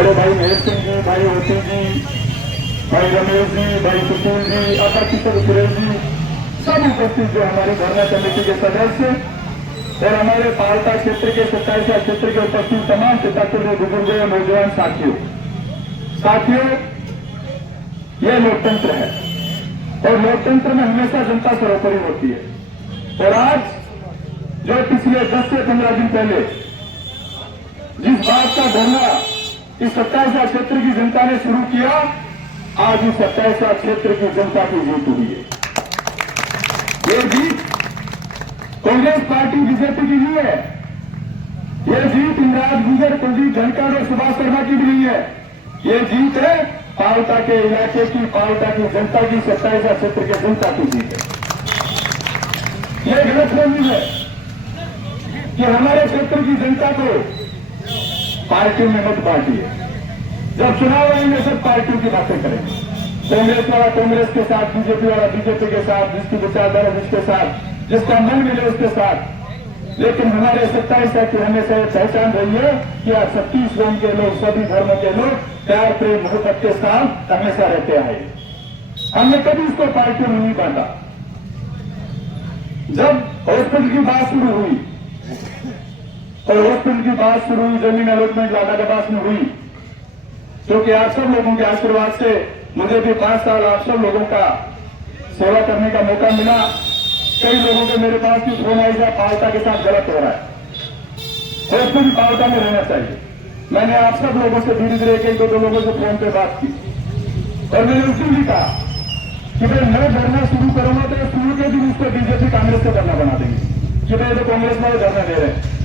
बड़े भाई महेश सिंह जी, भाई ओटी जी, भाई रमेश जी, भाई सुशील जी, अपर किशोर सुरेश जी, सब उपस्थित जो हमारी धरना कमेटी के सदस्य और हमारे पालता क्षेत्र के 27 क्षेत्र के उपस्थित तमाम पितापुर बुजुर्गों और नौजवान साथियों, यह लोकतंत्र है और लोकतंत्र में हमेशा जनता सर्वोपरि होती है। और आज जो पिछले 10 से 15 दिन पहले जिस बात का धरना इस 27 क्षेत्र की जनता ने शुरू किया, आज इस 27 क्षेत्र की जनता की जीत हुई है। ये जीत कांग्रेस पार्टी बीजेपी की नहीं है, ये जीत इंदिरा गुजर, कुलदीप धनखड़ और सुभाष शर्मा की भी नहीं है। ये जीत है पावटा के इलाके की, पावटा की जनता की, 27 क्षेत्र के जनता की जीत है। ये गलतफहमी है कि हमारे क्षेत्र की जनता को पार्टियों में मत बांटिए। जब चुनाव आएंगे सब पार्टियों की बातें करेंगे, कांग्रेस वाला कांग्रेस के साथ, बीजेपी वाला बीजेपी के साथ, जिसकी विचारधारा जिसके साथ, जिसका मन मिले उसके साथ। लेकिन हमारे 27 है कि हमेशा ये पहचान रही है कि आज 36 रंग के लोग, सभी धर्मों के लोग प्यार प्रेम मोहब्बत के साथ हमेशा रहते आए। हमने कभी इसको पार्टियों में नहीं बांटा। जब हॉस्पिटल की बात शुरू हुई और हॉस्पिटल की बात शुरू हुई, जमीन अलॉटमेंट लादाबाद में हुई, क्योंकि आप सब लोगों के आशीर्वाद से मुझे भी 5 साल आप सब लोगों का सेवा करने का मौका मिला। कई लोगों के मेरे पास भी फोन आई था, पावटा के साथ गलत हो रहा है, हॉस्पिटल पावटा में रहना चाहिए। मैंने आप सब लोगों से धीरे धीरे एक दो लोगों से फोन पे बात की और मैंने उस दिन भी कहा कि भाई मैं धरना शुरू करूंगा तो शुरू के दिन उसको बीजेपी कांग्रेस से धरना बना देंगे कि भाई तो कांग्रेस वाले धरना दे रहे हैं।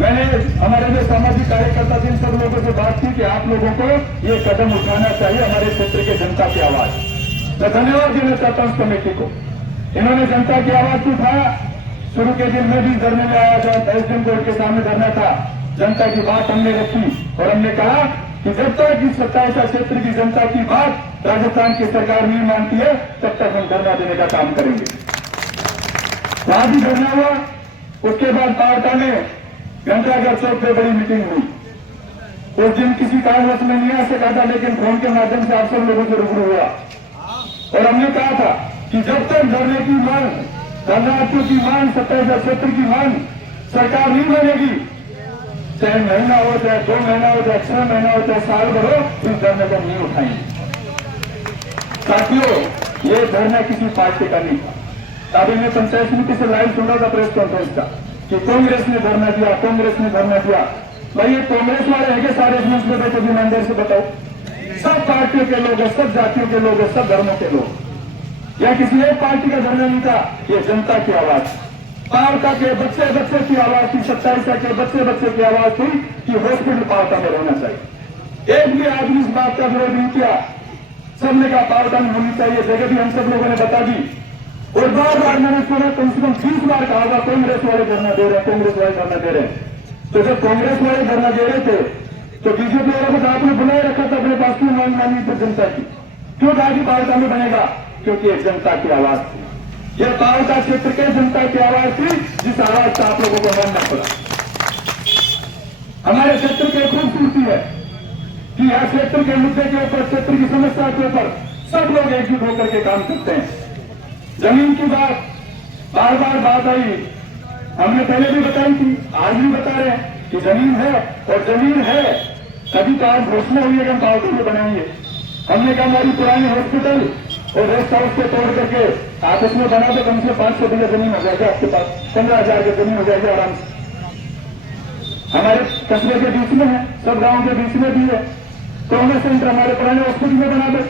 मैंने हमारे जो सामाजिक कार्यकर्ता थे सब लोगों से बात की कि आप लोगों को ये कदम उठाना चाहिए, हमारे क्षेत्र के जनता की आवाज। मैं धन्यवाद देना चाहता हूं उस कमेटी को, इन्होंने जनता की आवाज को उठाया। शुरू के दिन में भी धरने में आया, जब 10 दिन कोर्ट के सामने धरना था, जनता की बात हमने रखी और हमने कहा कि जब तक इस 27 क्षेत्र की जनता की बात राजस्थान की सरकार नहीं मानती है, तब तक हम धरना देने का काम करेंगे। वहां भी धरना हुआ। उसके बाद पावटा में घंटाघर चौक पे बड़ी मीटिंग हुई। उस दिन किसी कारणवश में नहीं आ सका था, लेकिन फोन के माध्यम से आप सब लोगों से रूबरू हुआ और हमने कहा था कि जब तक धरने की मांग, धरनार्थियों की मांग, 27 क्षेत्र की मांग सरकार नहीं मानेगी, चाहे महीना हो, चाहे 2 महीना हो, चाहे 6 महीना हो, चाहे साल भर हो, इस धरने को नहीं उठाएंगे। साथियों, ये धरना किसी पार्टी का नहीं था। अभी मैं पंचायत समिति से लाइव सुन रहा था प्रेस कॉन्फ्रेंस का कि कांग्रेस ने धरना दिया, कांग्रेस ने धरना दिया। भाई ये कांग्रेस वाले है कि सारे इसमें में बैठे ईमानदार से बताओ? सब पार्टियों के लोग हैं, सब जातियों के लोग हैं, सब धर्मों के लोग। या किसी एक पार्टी का धरना नहीं था, ये जनता की आवाज, पावटा के बच्चे बच्चे की आवाज थी, 27 के बच्चे बच्चे की आवाज थी कि हॉस्पिटल पावटा में रहना चाहिए। एक भी आदमी इस बात का विरोध नहीं किया, सबने कहा पावटा में होनी चाहिए। जगह भी हम सब लोगों ने बता दी और बार बार मैंने सुना, कम से कम 20 बार कहा होगा कांग्रेस वाले धरना दे रहे हैं, कांग्रेस वाले धरना दे रहे हैं। तो जब कांग्रेस वाले धरना दे रहे थे तो बीजेपी वालों को आपने बुलाए रखा था अपने पास, क्यों मांग मानी थी जनता की? क्यों कहा कि पावटा में बनेगा? क्योंकि एक जनता की आवाज थी, यह पावटा क्षेत्र के जनता की आवाज थी, जिस आवाज का आप लोगों को मानना पड़ा। हमारे क्षेत्र की खूबसूरती है कि यह क्षेत्र के मुद्दे के ऊपर, क्षेत्र की समस्या के ऊपर सब लोग एकजुट होकर के काम करते हैं। जमीन की बात बार बार बात आई, हमने पहले भी बताई थी, आज भी बता रहे हैं कि जमीन है और जमीन है, तभी तो आज घोषणा हुई है कि हम पावटा में बनाएंगे। हमने कहा हमारी पुरानी हॉस्पिटल और रेस्ट हाउस को तोड़ करके आप इसमें बना दो, कम से 500 बीघा जमीन हो जाएगा आपके पास, 15,000 की जमीन हो जाएगी आराम से। हमारे कस्बे के बीच में है, सब गांव के बीच में भी है। ट्रॉमा सेंटर हमारे पुराने हॉस्पिटल में बना दो,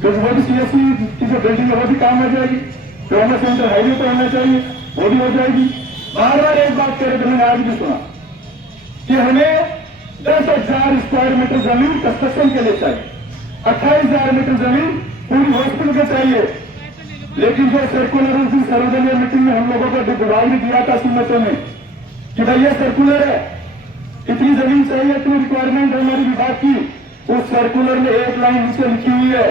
क्योंकि वो भी सीएससी की जो बिल्डिंग है वो भी काम आ जाएगी। ट्रॉमा सेंटर हाईवे पर होना चाहिए, वो भी हो जाएगी। बार बार एक बात कह रहे थे, मैंने आज भी सुना कि हमें 10,000 स्क्वायर मीटर जमीन कंस्ट्रक्शन के लिए चाहिए, 28,000 मीटर जमीन पूरी हॉस्पिटल के चाहिए। लेकिन जो सर्कुलर उस दिन सर्वदलीय मीटिंग में हम लोगों को दिलवा भी दिया था सीमतों में कि भाई ये सर्कुलर है, इतनी जमीन चाहिए, इतनी रिक्वायरमेंट है हमारी विभाग की। उस सर्कुलर में एक लाइन नीचे लिखी हुई है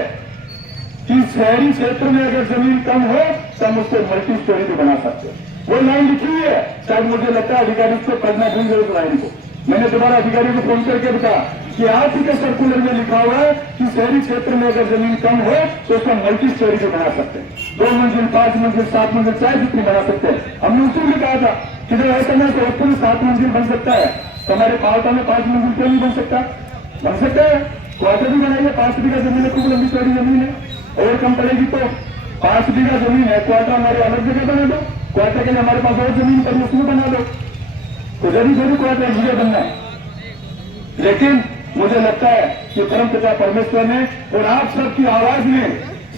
कि शहरी क्षेत्र में अगर जमीन कम हो तो हम उसको मल्टी स्टोरी भी बना सकते हैं। वो लाइन लिखी हुई है, शायद मुझे लगता है अधिकारी को पढ़ना भूल गए उस लाइन को। मैंने दोबारा अधिकारी को फोन करके बताया कि आज ही के सर्कुलर में लिखा हुआ है कि शहरी क्षेत्र में अगर जमीन कम हो तो उसका मल्टी स्टोरी भी बना सकते हैं, 2 मंजिल 5 मंजिल 7 मंजिल चाहे जितनी बना सकते हैं। हमने उसी में कहा था कि जब ऐसा नहीं तो पूरी 7 मंजिल बन सकता है, तो हमारे पावटा में 5 मंजिल क्यों नहीं बन सकता? बन सकता है, क्वार्टर भी बनाइए। 5 बीघा जमीन है, खूब लंबी चौड़ी जमीन है और कम पड़ेगी तो 5 बीघा जमीन है, क्वार्टर हमारे अलग जगह बना दो, क्वार्टर के लिए हमारे पास और जमीन पड़ी उसमें बना दो, तो जरूर क्वार्टर मुझे बनना है। लेकिन मुझे लगता है कि परमपिता परमेश्वर ने और आप सबकी आवाज में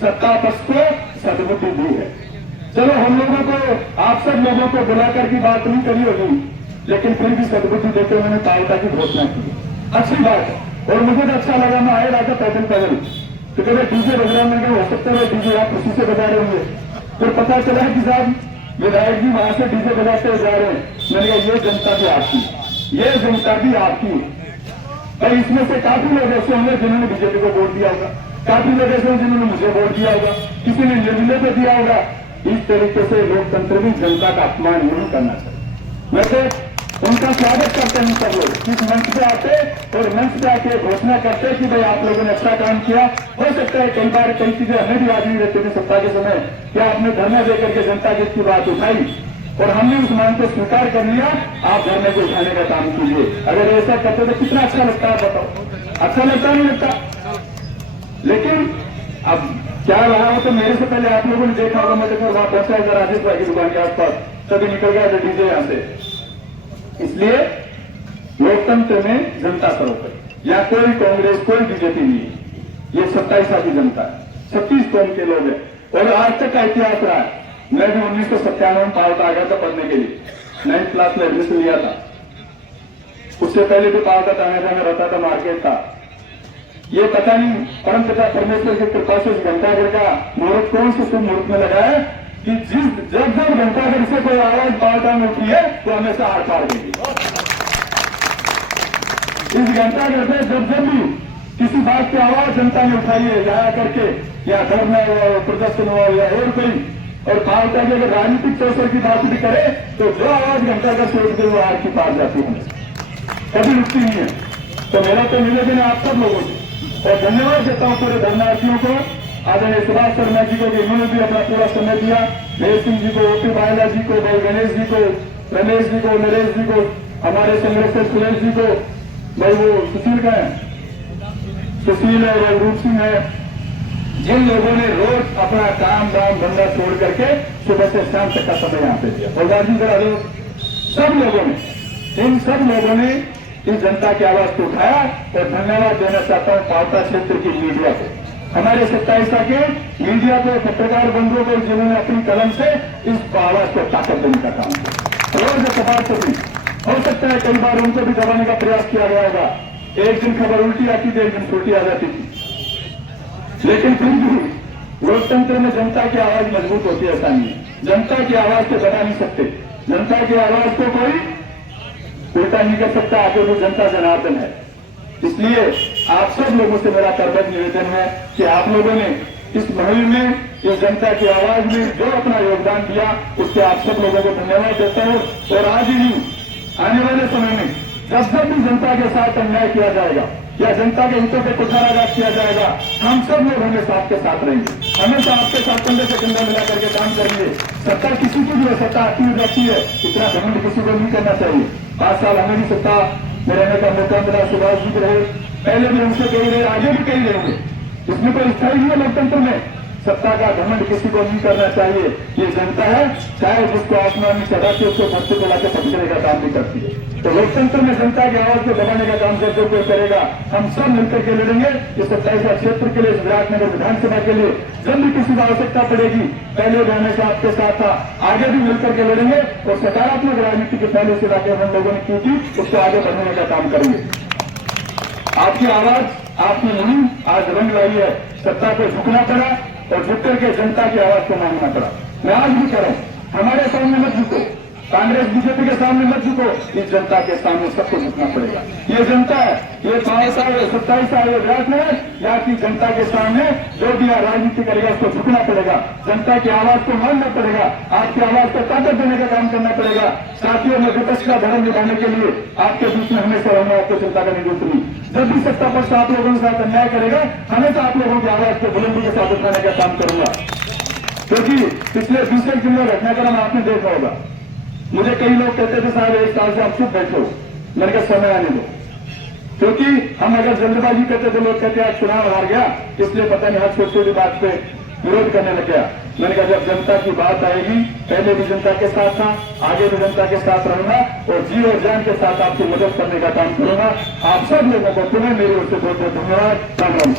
सत्ता पक्ष को सद्बुद्धि दी है। चलो हम लोगों को, आप सब लोगों को बुलाकर की बात नहीं करी होगी, लेकिन फिर भी सद्बुद्धि देते उन्होंने तालता की घोषणा की, अच्छी बात है। और मुझे तो अच्छा लगा, मैं आया रहा था पैदल तो कहते डीजे बजा में हो सकता है डीजे आप उसी से बजा रहे होंगे, फिर पता चला कि साहब विधायक जी वहां से डीजे बजाते जा रहे हैं। मैंने कहा ये जनता भी आपकी, ये जनता भी आपकी भाई। इसमें से काफी लोग ऐसे होंगे जिन्होंने बीजेपी को वोट दिया होगा, काफी लोग ऐसे होंगे जिन्होंने मुझे वोट दिया होगा, किसी ने निर्विले को दिया होगा। इस तरीके से लोकतंत्र में जनता का अपमान नहीं करना चाहिए। वैसे उनका स्वागत करते हैं सब लोग, इस मंच पे आते और मंच पे आके घोषणा करते कि भाई आप लोगों ने अच्छा काम किया। हो सकता है कई बार कई चीजें हमें भी याद नहीं रहती थी सत्ता के समय, क्या आपने धरना देकर के जनता की इसकी बात उठाई और हमने उस मांग को स्वीकार कर लिया, आप धरने को उठाने का काम कीजिए। अगर ऐसा करते तो कितना अच्छा लगता है बताओ, अच्छा लगता नहीं लगता। लेकिन अब क्या रहा हो तो मेरे से पहले आप लोगों ने देखा होगा, मैं देखो वहां पहुंचा राजेश भाई की दुकान के आसपास, तभी निकल गया जो डीजे यहां से। इसलिए लोकतंत्र में जनता सर्वोपरि, या कोई कांग्रेस कोई बीजेपी नहीं है, ये 27 की जनता है, 36 कौम के लोग हैं। और आज तक का इतिहास रहा है, मैं भी 1997 में पावटा आ गया था पढ़ने के लिए, 9th क्लास में एडमिशन लिया था। उससे पहले भी पावटा आने जाना रहता था, मार्केट था। ये पता नहीं परमपिता परमेश्वर की कृपा से इस घंटाघर का मुहूर्त कौन से शुभ मुहूर्त में लगा है कि जब घंटाघर से कोई आवाज पावटा में उठी है तो हमेशा हाथ पार देगी। इस घंटाघर से जब भी किसी बात की आवाज जनता ने उठाई है, जाया करके या धरना हो, प्रदर्शन हो या और कोई, और पावटा की अगर राजनीतिक अवसर की बात भी करे तो जो आवाज घंटाघर से उठती है वो हार की पार जाती है, कभी रुकती नहीं है। तो मेरा तो निवेदन है आप सब लोगों से, और धन्यवाद देता हूं पूरे धर्मार्थियों को, आदरणीय सुभाष शर्मा जी को, इन्होंने भी अपना पूरा समय दिया, महेश सिंह जी को, ओपी बायला जी को, भाई गणेश जी को, रमेश जी को, नरेश जी को, हमारे संरक्षक सुरेश जी को, भाई वो सुशील का है, सुशील है और रूप सिंह है, जिन लोगों ने रोज अपना काम दाम धंधा छोड़ करके सुबह से शाम तक का समय यहाँ पे दिया, भगवान जी करा लो, सब लोगों ने, इन सब लोगों ने इस जनता की आवाज को उठाया। और धन्यवाद देना चाहता हूं पावटा क्षेत्र की मीडिया को, हमारे 27 के मीडिया को, पत्रकार बंधुओं को, जिन्होंने अपनी कलम से इस आवाज को ताकत देने का काम किया। रोज अखबार से भी हो सकता है कई बार उनको भी दबाने का प्रयास किया गया होगा, एक दिन खबर उल्टी आती थी, एक दिन उल्टी आ जाती थी, लेकिन फिर भी लोकतंत्र में जनता की आवाज मजबूत होती है, ऐसा नहीं है। जनता की आवाज को दबा नहीं सकते, जनता की आवाज को कोई उल्टा नहीं कर सकता, आगे वो जनता जनार्दन है। इसलिए आप सब लोगों से मेरा कर्तव्य निवेदन है कि आप लोगों ने इस मुहिम में, इस जनता की आवाज में जो अपना योगदान दिया, उसके आप सब लोगों को धन्यवाद देता हूं। और आज ही नहीं, आने वाले समय में जब भी जनता के साथ अन्याय किया जाएगा या जनता के हितों पे कुठाराघात किया जाएगा, हम सब लोग हमेशा आपके साथ रहेंगे, हमेशा आपके साथ कंधे से कंधा मिला करके काम करेंगे। सत्ता किसी की भी सत्ता आती हुई रहती है, इतना घमंड किसी को नहीं करना चाहिए। 5 साल हमें भी सत्ता में रहने का मौका मिला, सुभाष जी रहे, पहले भी हमसे कही रहे, आगे भी कही रहेंगे, इसमें कोई स्थायी नहीं है लोकतंत्र में। सत्ता का घमंड किसी को नहीं करना चाहिए। ये जनता है, चाहे जिसको आसमान में चढ़ा के उसको धरती को लाके पकड़ने का काम भी करती है। तो लोकतंत्र में जनता की आवाज को दबाने का काम जब कोई करेगा, हम सब मिलकर के लड़ेंगे। इस 27 क्षेत्र के लिए, इस विराटनगर विधानसभा के लिए जब भी किसी की आवश्यकता पड़ेगी, पहले भी हमेशा आपके साथ था, आगे भी मिलकर के लड़ेंगे और सकारात्मक राजनीति के पहले से वाकई हम लोगों ने की थी, उसको आगे बढ़ाने का काम करेंगे। आपकी आवाज, आपकी मुहिम आज रंग लाई है। सत्ता को झुकना पड़ा और झुक करके जनता की आवाज को मांगना पड़ा। मैं आज भी कह रहा हूं, हमारे सामने मत झुको, कांग्रेस बीजेपी के सामने मत झुको, इस जनता के सामने सबको झुकना पड़ेगा। ये जनता है, ये 5 साल 27 साल विराटनगर, यहाँ की जनता के सामने जो भी राजनीति करेगा उसको झुकना पड़ेगा, जनता की आवाज को मानना पड़ेगा, आपकी आवाज को ताकत देने का काम करना पड़ेगा। साथियों में विपक्ष का धर्म निभाने के लिए आपके बीच में हमेशा रहना, आपको चिंता करने की जरूरत नहीं। जब भी सत्ता पक्ष आप लोगों के साथ अन्याय करेगा, हमेशा आप लोगों की आवाज को बुलंदी के साथ उठाने का काम करूंगा। क्योंकि पिछले 20 दिन में घटनाक्रम आपने देखा होगा। मुझे कई लोग कहते थे साहब 1 साल से आप चुप बैठो, मैंने कहा समय आने दो। क्योंकि हम अगर जल्दबाजी करते तो लोग कहते हैं चुनाव हार गया, इसलिए पता नहीं हर छोटी छोटी बात पे विरोध करने लग गया। मैंने कहा जब जनता की बात आएगी, पहले भी जनता के साथ था, आगे भी जनता के साथ रहूंगा और जी और जान के साथ आपकी मदद करने का काम करूंगा। आप सब लोगों को पुनः मेरी ओर से बहुत बहुत धन्यवाद। राम राम।